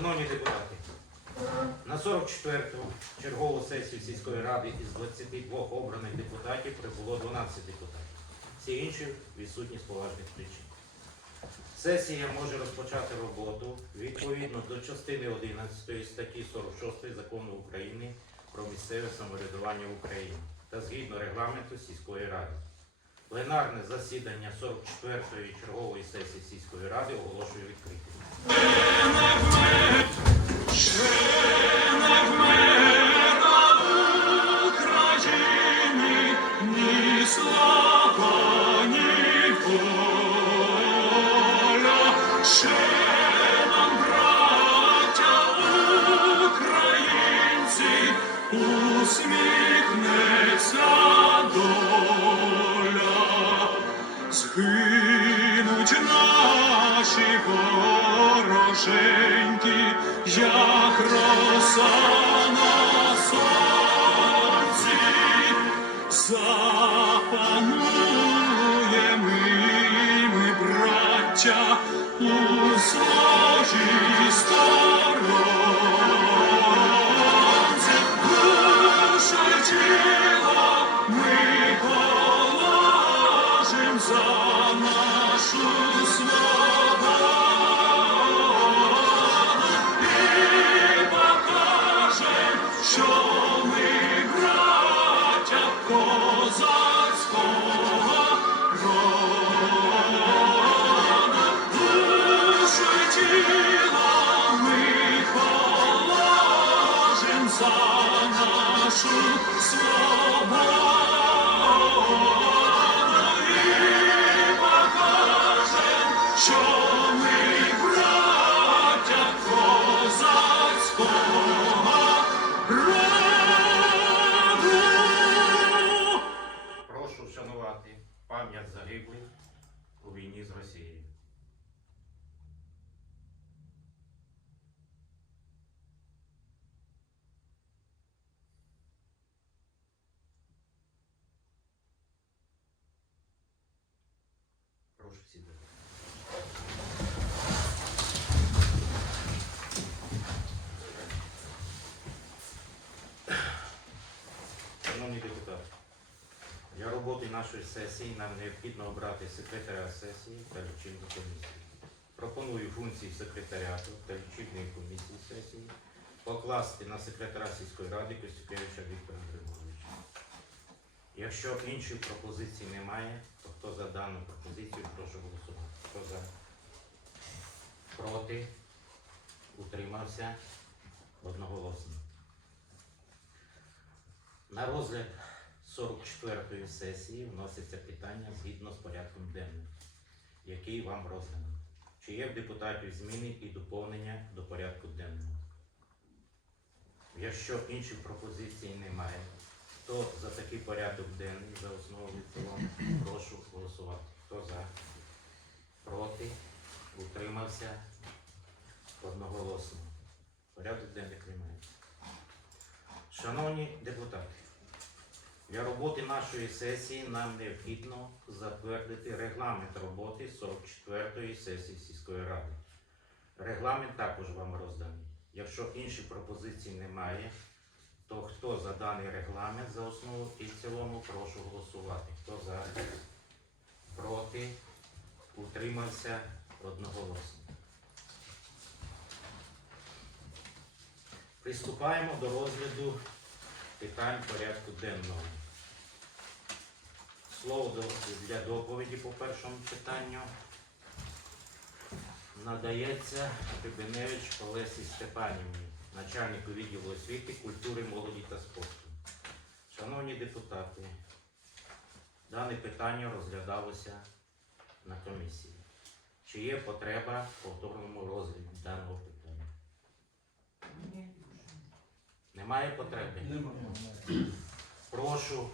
Шановні депутати, на 44-ту чергову сесію сільської ради із 22 обраних депутатів прибуло 12 депутатів. Всі інші відсутні з поважних причин. Сесія може розпочати роботу відповідно до частини 11 статті 46 Закону України про місцеве самоврядування в Україні та згідно регламенту сільської ради. Пленарне засідання 44-ї чергової сесії сільської ради оголошую відкритим. Згинуть наші вороженьки, як роса на сонці, Show. Нашої сесії нам необхідно обрати секретаря сесії та лічильну комісію. Пропоную функції секретаріату та лічильної комісії сесії покласти на секретаря сільської ради Костюкевича Віктора Григоровича. Якщо інших пропозицій немає, то хто за дану пропозицію, прошу голосувати. Хто за? Проти? Утримався? Одноголосно. На розгляд 44-ї сесії вноситься питання згідно з порядком денним, який вам розданий. Чи є в депутатів зміни і доповнення до порядку денного? Якщо інших пропозицій немає, то за такий порядок денний за основу цілому прошу голосувати. Хто за? Проти? Утримався? Одноголосно. Порядок денний приймається. Шановні депутати, для роботи нашої сесії нам необхідно затвердити регламент роботи 44-ї сесії сільської ради. Регламент також вам розданий. Якщо інших пропозицій немає, то хто за даний регламент за основу і в цілому прошу голосувати. Хто за? Проти? Утримався одноголосно. Приступаємо до розгляду питань порядку денного. Слово для доповіді по першому питанню надається Рибиневич Олесі Степанівні, начальнику відділу освіти, культури, молоді та спорту. Шановні депутати, дане питання розглядалося на комісії. Чи є потреба в повторному розгляді даного питання? Немає потреби? Прошу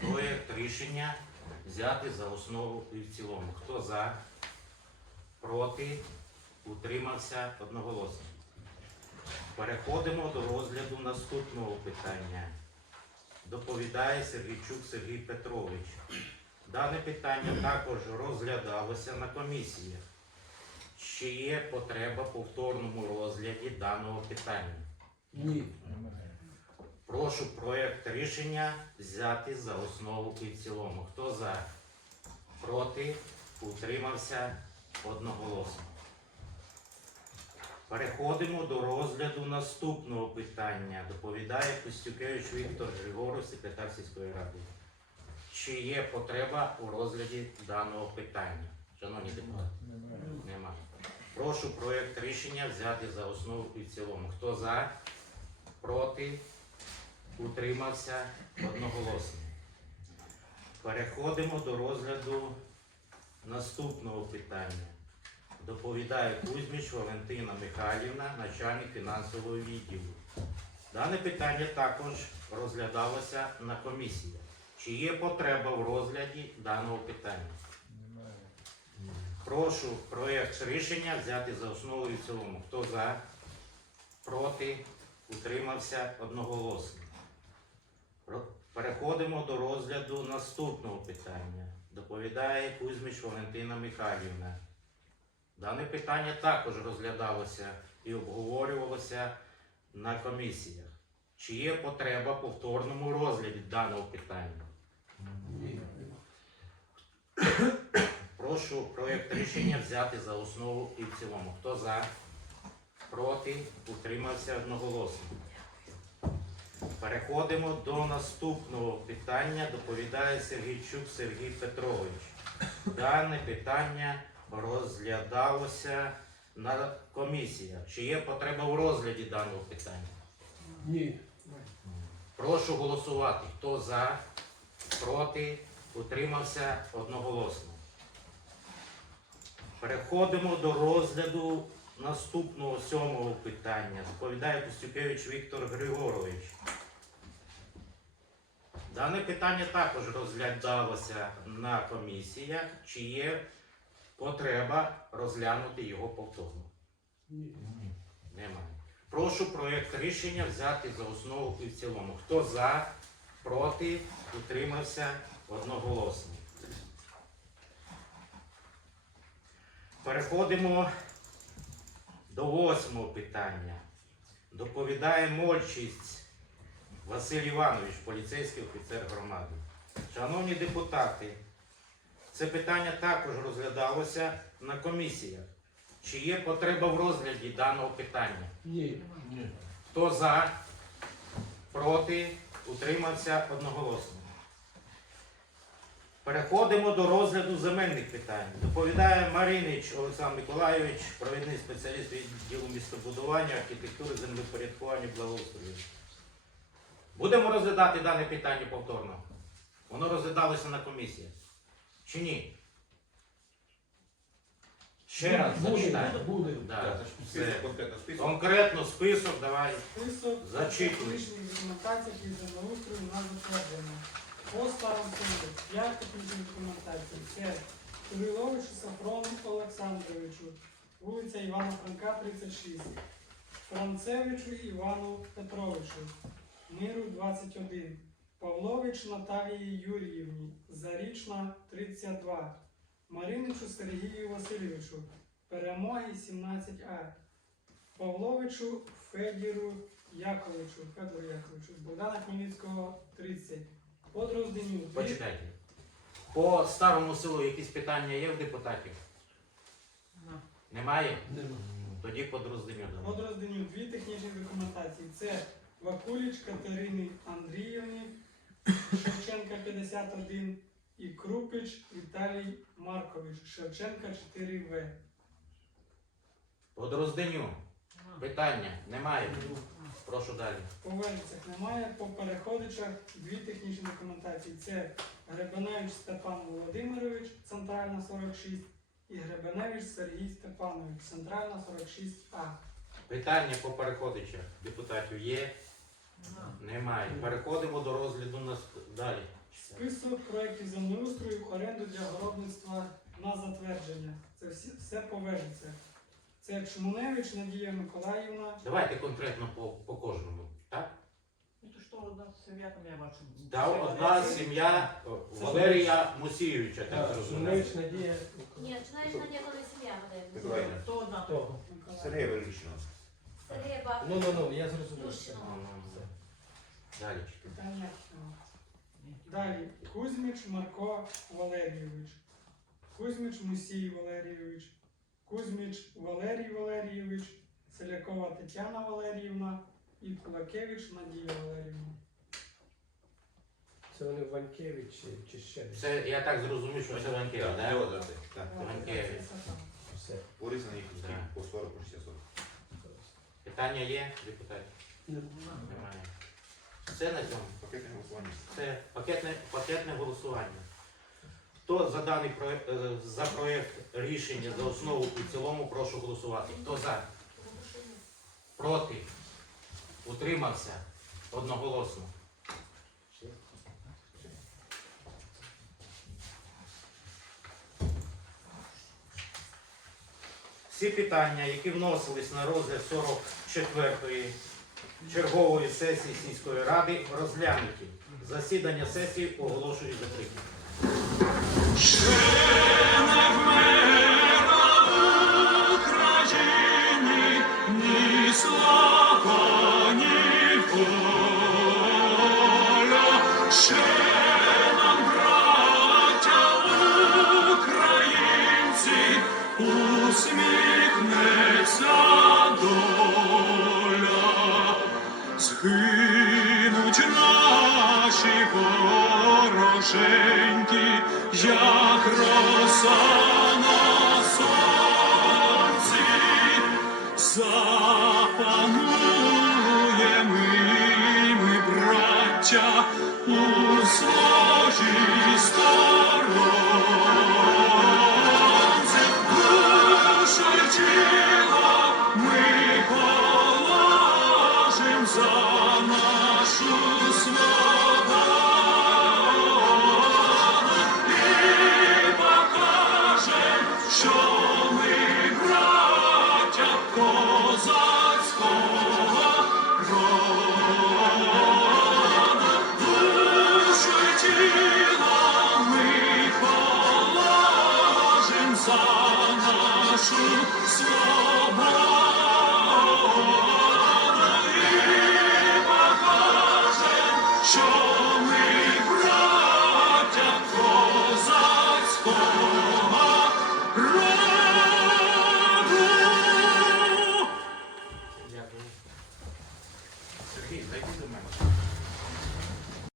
проєкт рішення взяти за основу і в цілому. Хто за? Проти? Утримався одноголосно. Переходимо до розгляду наступного питання. Доповідає Сергійчук Сергій Петрович. Дане питання також розглядалося на комісіях. Чи є потреба повторному розгляді даного питання? Ні. Прошу проект рішення взяти за основу і в цілому. Хто за? Проти? Утримався одноголосно. Переходимо до розгляду наступного питання. Доповідає Костюкевич Віктор Григоров, секретар сільської ради. Чи є потреба у розгляді даного питання? Шановні депутати, немає. Прошу проект рішення взяти за основу і в цілому. Хто за? Проти? Утримався одноголосно. Переходимо до розгляду наступного питання. Доповідає Кузьміч Валентина Михайлівна, начальник фінансового відділу. Дане питання також розглядалося на комісії. Чи є потреба в розгляді даного питання? Прошу проєкт рішення взяти за основу і в цілому. Хто за? Проти? Утримався одноголосно. Переходимо до розгляду наступного питання. Доповідає Кузьміч Валентина Михайлівна. Дане питання також розглядалося і обговорювалося на комісіях. Чи є потреба повторному розгляді даного питання? Прошу проєкт рішення взяти за основу і в цілому. Хто за? Проти? Утримався одноголосно. Переходимо до наступного питання. Доповідає Сергійчук Сергій Петрович. Дане питання розглядалося на комісіях. Чи є потреба в розгляді даного питання? Ні. Прошу голосувати. Хто за, проти, утримався одноголосно. Переходимо до розгляду наступного сьомого питання. Доповідає Костюкевич Віктор Григорович. Дане питання також розглядалося на комісіях. Чи є потреба розглянути його повторно? Ні. Немає. Прошу проєкт рішення взяти за основу і в цілому. Хто за, проти, утримався одноголосно. Переходимо до восьмого питання. Доповідає Мольчиць Василь Іванович, поліцейський офіцер громади. Шановні депутати, це питання також розглядалося на комісіях. Чи є потреба в розгляді даного питання? Ні. Хто за, проти, утримався одноголосно. Переходимо до розгляду земельних питань. Доповідає Маринич Олександр Миколайович, провідний спеціаліст відділу містобудування, архітектури, землепорядкування, благоустрою. Будемо розглядати дане питання повторно. Воно розглядалося на комісії. Чи ні? Ще раз Буде, зачитаю. буде. Да. Список, конкретно список. Конкретно список давай. Список Зачитуй. технічних документацій під землеустрою на затвердження. По старому суду 5 технічних документацій. Це Кириловичу Сафрону Олександровичу, вулиця Івана Франка, 36. Францевичу Івану Петровичу, Миру 21. Павлович Наталії Юріївні, Зарічна 32. Мариничу Сергію Васильовичу, Перемоги 17А. Павловичу Федіру Яковичу, Федору Яковичу, Богдана Хмельницького 30. Подрозденю дві- Почекайте. По старому селу якісь питання є в депутатів? Немає? Нема. Тоді по Дрозденю. Подрозденю дві технічні документації. Це Вакуліч Катерини Андріївні, Шевченка 51 і Крупич Віталій Маркович, Шевченка 4В. По Дрозденю. Питання немає. Прошу далі. По Велицях немає, по переходичах дві технічні документації. Це Гребеневич Степан Володимирович, центральна 46, і Гребеневич Сергій Степанович, центральна 46А. Питання по переходичах депутатів є? Немає. Переходимо до розгляду нас далі. Список проєктів землеустрою оренду для городництва на затвердження. Це всі, все по Вежицях. Це Чмуневич Надія Миколаївна. Давайте конкретно по, по кожному. Так? Ну то що одна сім'я там я бачу. Та Всі одна вони- сім'я о, Валерія Мусійовича, так зрозуміло. Шумиш, Надія. Ні, знаєш, Надія, коли сім'я буде. Миколаївна. То одна То. того. Сергія Величного. Сергія Ба... Ну, ну, ну, я зрозумів. Ну, ну, ну. Далі. Питання. е, Далі. Кузьміч Марко Валерійович. Кузьміч Мусій Валерійович. Кузьміч Валерій Валерійович. Селякова Тетяна Валеріївна і Кулакевич Надія Валеріївна. Це вони в Ванькеві чи, чи ще десь? Це я так зрозумів, що це Так, так? його. Так. Ванкевич. Все. Порізані їх Да. по 40, по 60 40. Питання є, депутатів? Немає. Все на цьому. Пакетне голосування. Це пакетне, пакетне голосування. Хто за даний проект, е, за проект рішення за основу і в цілому, прошу голосувати. Хто за? Проти? Утримався? Одноголосно. Всі питання, які вносились на розгляд 44-ї чергової сесії сільської ради, розглянуті. Засідання сесії оголошую закритим. Shame of. очах роса на сонці у сложі сторонці, ми положим за нашу славу. Що